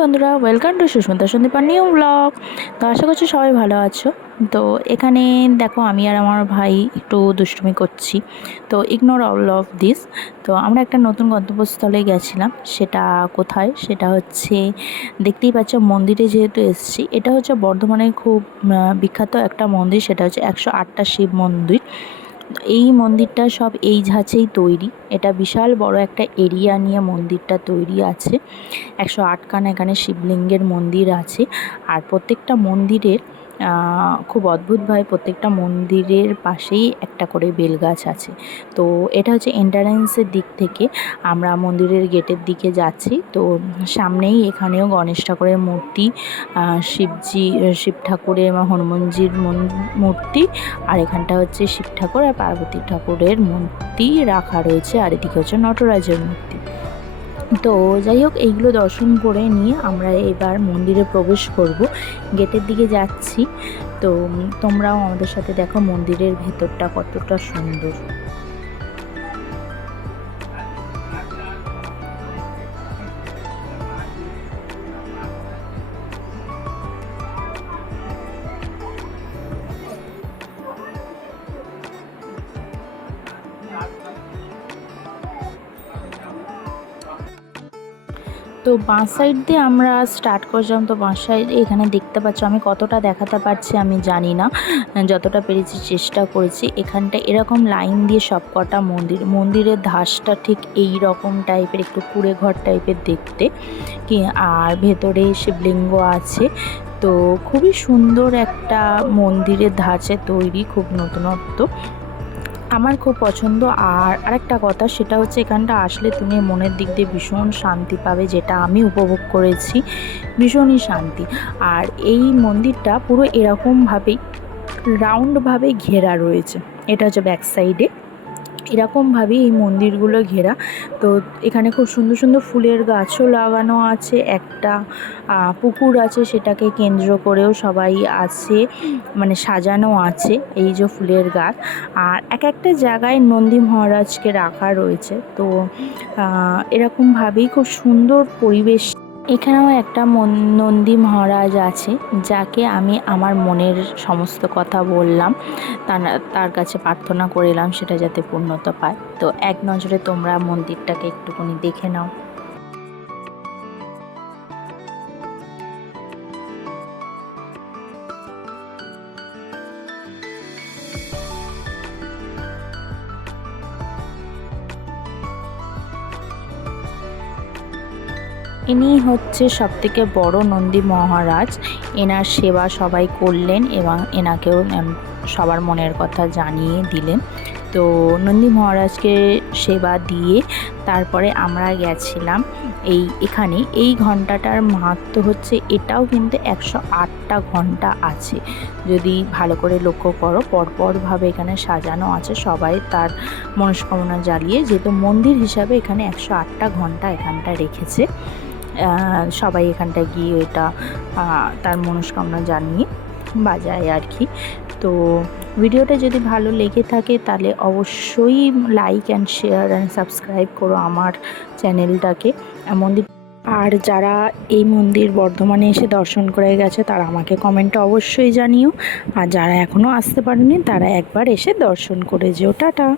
বন্ধুরা welcome to Susmita সন্দীপার new blog তো আশা করছি সবাই ভালো আছো। তো এখানে দেখো, আমি আর আমার ভাই একটু দুষ্টুমি করছি। তো ইগনোর অল অফ দিস তো আমরা একটা নতুন গন্তব্যস্থলে গেছিলাম। সেটা কোথায়? সেটা হচ্ছে, দেখতেই পাচ্ছ, মন্দিরে যেহেতু এসেছি, এটা হচ্ছে বর্ধমানের খুব বিখ্যাত একটা মন্দির। সেটা হচ্ছে একশো আটটা শিব মন্দির। এই মন্দিরটা সব এই ঝাঁচেই তৈরি। এটা বিশাল বড় একটা এরিয়া নিয়ে মন্দিরটা তৈরি আছে। একশো আটখানা এখানে শিবলিঙ্গের মন্দির আছে। আর প্রত্যেকটা মন্দিরের খুব অদ্ভুতভাবে প্রত্যেকটা মন্দিরের পাশেই একটা করে বেল গাছ আছে। তো এটা হচ্ছে এন্টারেন্সের দিক থেকে। আমরা মন্দিরের গেটের দিকে যাচ্ছি। তো সামনেই এখানেও গণেশ ঠাকুরের মূর্তি শিবজি, শিব ঠাকুরের হনুমানজির মন- মূর্তি আর এখানটা হচ্ছে শিব ঠাকুর আর পার্বতী ঠাকুরের মূর্তি রাখা রয়েছে। আর এদিকে হচ্ছে নটরাজের মূর্তি। তো যাই হোক এইগুলো দর্শন করে নিয়ে আমরা এবার মন্দিরে প্রবেশ করব। গেটের দিকে যাচ্ছি। তো তোমরাও আমাদের সাথে দেখো মন্দিরের ভেতরটা কতটা সুন্দর। তো বাঁ সাইড দিয়ে আমরা স্টার্ট করছিলাম। তো বাঁ সাইড এখানে দেখতে পাচ্ছ আমি কতটা দেখাতে পারছি, আমি জানি না। যতটা পেরেছি চেষ্টা করেছি। এখানটা এরকম লাইন দিয়ে সব কটা মন্দির, মন্দিরের ধাসটা ঠিক এই রকম টাইপের একটু কুড়ে ঘর টাইপের দেখতে। কি, আর ভেতরে শিবলিঙ্গ আছে। তো খুবই সুন্দর একটা মন্দিরের ধাঁচে তৈরি, খুব নতুনত্ব। আমার খুব পছন্দ। আর আরেকটা কথা, সেটা হচ্ছে এখানটা আসলে তুমি মনের দিক দিয়ে ভীষণ শান্তি পাবে, যেটা আমি উপভোগ করেছি। ভীষণই শান্তি। আর এই মন্দিরটা পুরো এরকমভাবেই রাউন্ডভাবে ঘেরা রয়েছে। এটা হচ্ছে ব্যাক সাইডে এরকমভাবেই এই মন্দিরগুলো ঘেরা। তো এখানে খুব সুন্দর সুন্দর ফুলের গাছও লাগানো আছে। একটা পুকুর আছে সেটাকে কেন্দ্র করেও সবাই আছে মানে সাজানো আছে এই যে ফুলের গাছ। আর এক একটা জায়গায় নন্দী মহারাজকে রাখা রয়েছে। তো এরকমভাবেই খুব সুন্দর পরিবেশ এখানেও একটা নন্দী মহারাজ আছে, যাকে আমি আমার মনের সমস্ত কথা বললাম তার কাছে প্রার্থনা করিলাম সেটা যাতে পূর্ণতা পায়। তো এক নজরে তোমরা মন্দিরটাকে একটুখানি দেখে নাও। ইনি হচ্ছে সবথেকে বড় নন্দী মহারাজ। এনার সেবা সবাই করলেন এবং এনাকেও সবার মনের কথা জানিয়ে দিলেন। তো নন্দী মহারাজকে সেবা দিয়ে তারপরে আমরা গেছিলাম এই, এখানে। এই ঘন্টাটার মাহাত্ম হচ্ছে এটাও কিন্তু একশো আটটা ঘণ্টা আছে। যদি ভালো করে লক্ষ্য করো, পরপরভাবে এখানে সাজানো আছে। সবাই তার মনস্কামনা জ্বালিয়ে যেহেতু মন্দির হিসাবে এখানে একশো আটটা ঘণ্টা এখানটা রেখেছে। সবাই এখানটায় গিয়ে এটা তার মনস্কামনা জানিয়ে বাজায় আর কি। তো ভিডিওটা যদি ভালো লেগে থাকে তাহলে অবশ্যই like and share and subscribe করো আমার চ্যানেলটাকে। মন্দির আর যারা এই মন্দির বর্ধমানে এসে দর্শন করে গেছে তারা আমাকে কমেন্টে অবশ্যই জানিও। আর যারা এখনও আসতে পারেনি তারা একবার এসে দর্শন করে যেও। টাটা।